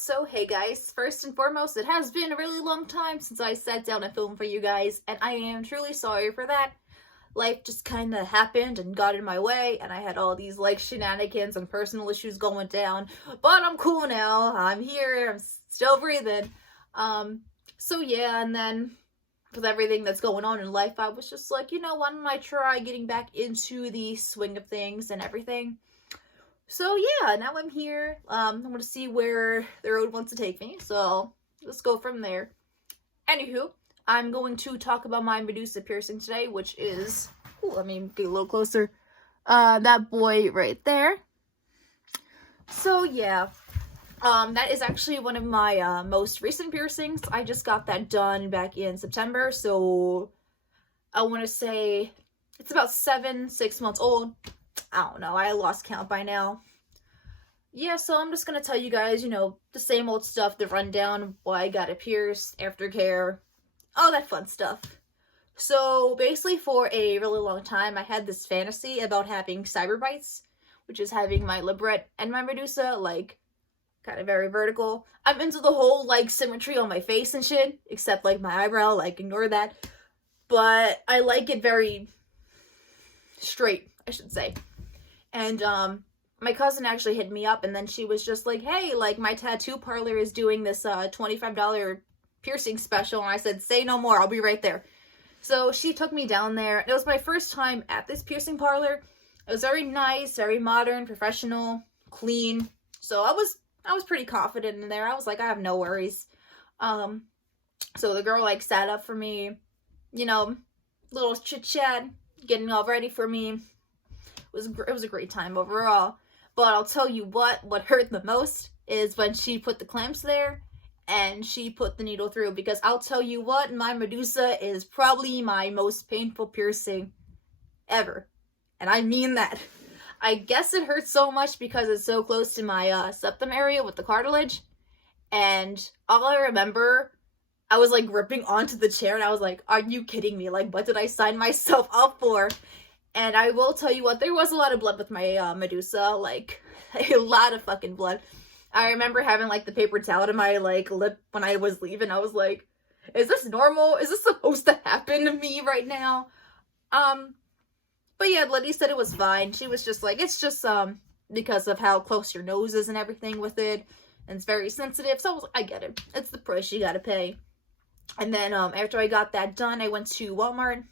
So hey guys, first and foremost, it has been a really long time since I sat down and filmed for you guys, and I am truly sorry for that. Life just kind of happened and got in my way, and I had all these like shenanigans and personal issues going down, but I'm cool now. I'm here, I'm still breathing. So yeah, and then with everything that's going on in life, I was just like, why don't I try getting back into the swing of things and everything. So yeah, now I'm here. I'm gonna see where the road wants to take me. So let's go from there. Anywho, I'm going to talk about my Medusa piercing today, which is, let me get a little closer. That boy right there. So yeah, that is actually one of my most recent piercings. I just got that done back in September, so I want to say it's about 6 months old. I don't know, I lost count by now. Yeah, so I'm just gonna tell you guys, the same old stuff, the rundown, why I got it pierced, aftercare, all that fun stuff. So basically for a really long time, I had this fantasy about having cyber bites, which is having my libret and my Medusa, like, kind of very vertical. I'm into the whole, like, symmetry on my face and shit, except, like, my eyebrow, like, ignore that. But I like it very straight, I should say. And, my cousin actually hit me up, and then she was just like, hey, like, my tattoo parlor is doing this, $25 piercing special, and I said, say no more, I'll be right there. So she took me down there. It was my first time at this piercing parlor. It was very nice, very modern, professional, clean. So I was pretty confident in there. I was like, I have no worries. So the girl, like, sat up for me, little chit-chat, getting all ready for me. It was a great time overall. But I'll tell you what hurt the most is when she put the clamps there and she put the needle through, because I'll tell you what, my Medusa is probably my most painful piercing ever. And I mean that. I guess it hurts so much because it's so close to my septum area with the cartilage. And all I remember, I was like gripping onto the chair and I was like, are you kidding me? Like, what did I sign myself up for? And I will tell you what, there was a lot of blood with my Medusa, like, a lot of fucking blood. I remember having, like, the paper towel to my, like, lip when I was leaving. I was like, is this normal? Is this supposed to happen to me right now? But yeah, Letty said it was fine. She was just like, it's just, because of how close your nose is and everything with it, and it's very sensitive, so I get it. It's the price you gotta pay. And then, after I got that done, I went to Walmart.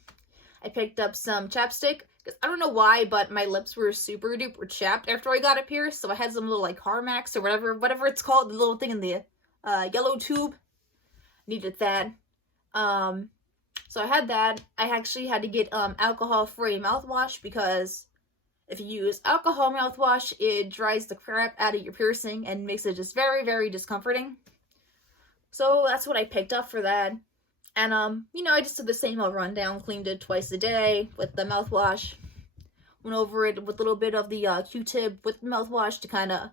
I picked up some chapstick. I don't know why, but my lips were super duper chapped after I got it pierced, so I had some little, like, Harmax or whatever it's called, the little thing in the yellow tube. Needed that. So I had that. I actually had to get alcohol-free mouthwash, because if you use alcohol mouthwash, it dries the crap out of your piercing and makes it just very, very discomforting. So that's what I picked up for that. And, I just did the same old rundown, cleaned it twice a day with the mouthwash. Went over it with a little bit of the Q-tip with the mouthwash to kind of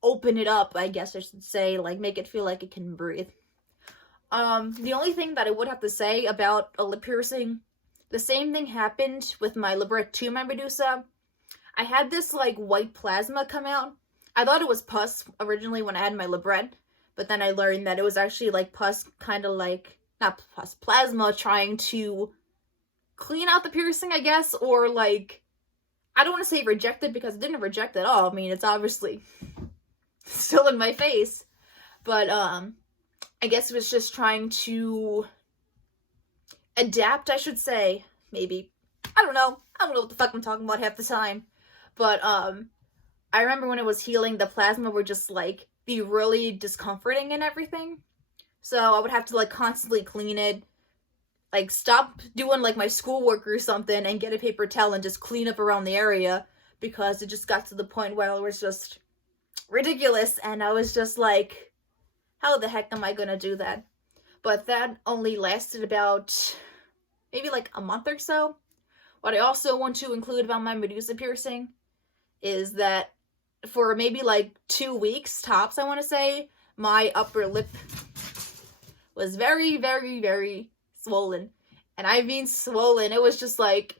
open it up, I guess I should say, like, make it feel like it can breathe. The only thing that I would have to say about a lip piercing, the same thing happened with my libret to my Medusa. I had this, like, white plasma come out. I thought it was pus originally when I had my libret, but then I learned that it was actually, like, pus, kind of like, not pus, plasma trying to clean out the piercing, I guess, or, like, I don't want to say reject it, because it didn't reject at all. I mean, it's obviously still in my face, but, I guess it was just trying to adapt, I should say, maybe. I don't know what the fuck I'm talking about half the time, but, I remember when it was healing, the plasma would just, like, be really discomforting and everything. So I would have to, like, constantly clean it, like, stop doing, like, my schoolwork or something and get a paper towel and just clean up around the area, because it just got to the point where it was just ridiculous, and I was just like, how the heck am I gonna do that? But that only lasted about maybe, like, a month or so. What I also want to include about my Medusa piercing is that for maybe, like, 2 weeks tops, I want to say, my upper lip was very, very, very swollen. And I mean swollen. It was just like,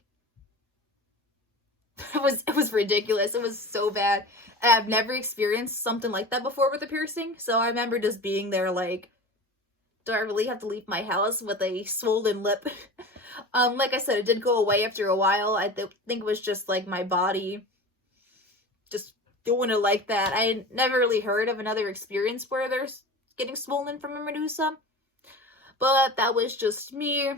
it was ridiculous. It was so bad. I've never experienced something like that before with a piercing, so I remember just being there like, do I really have to leave my house with a swollen lip? Like I said, it did go away after a while. I think it was just like my body just doing it like that. I never really heard of another experience where there's getting swollen from a Medusa, but that was just me.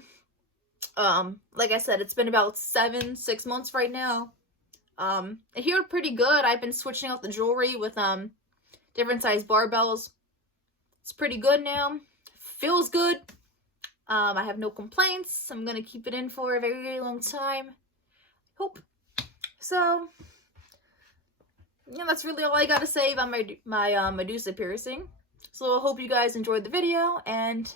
Like I said, it's been about 6 months right now. It healed pretty good. I've been switching out the jewelry with different size barbells. It's pretty good now. Feels good. I have no complaints. I'm gonna keep it in for a very, very long time. Hope. So, yeah, that's really all I gotta say about my Medusa piercing. So I hope you guys enjoyed the video, and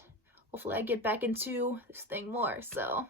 hopefully I get back into this thing more. So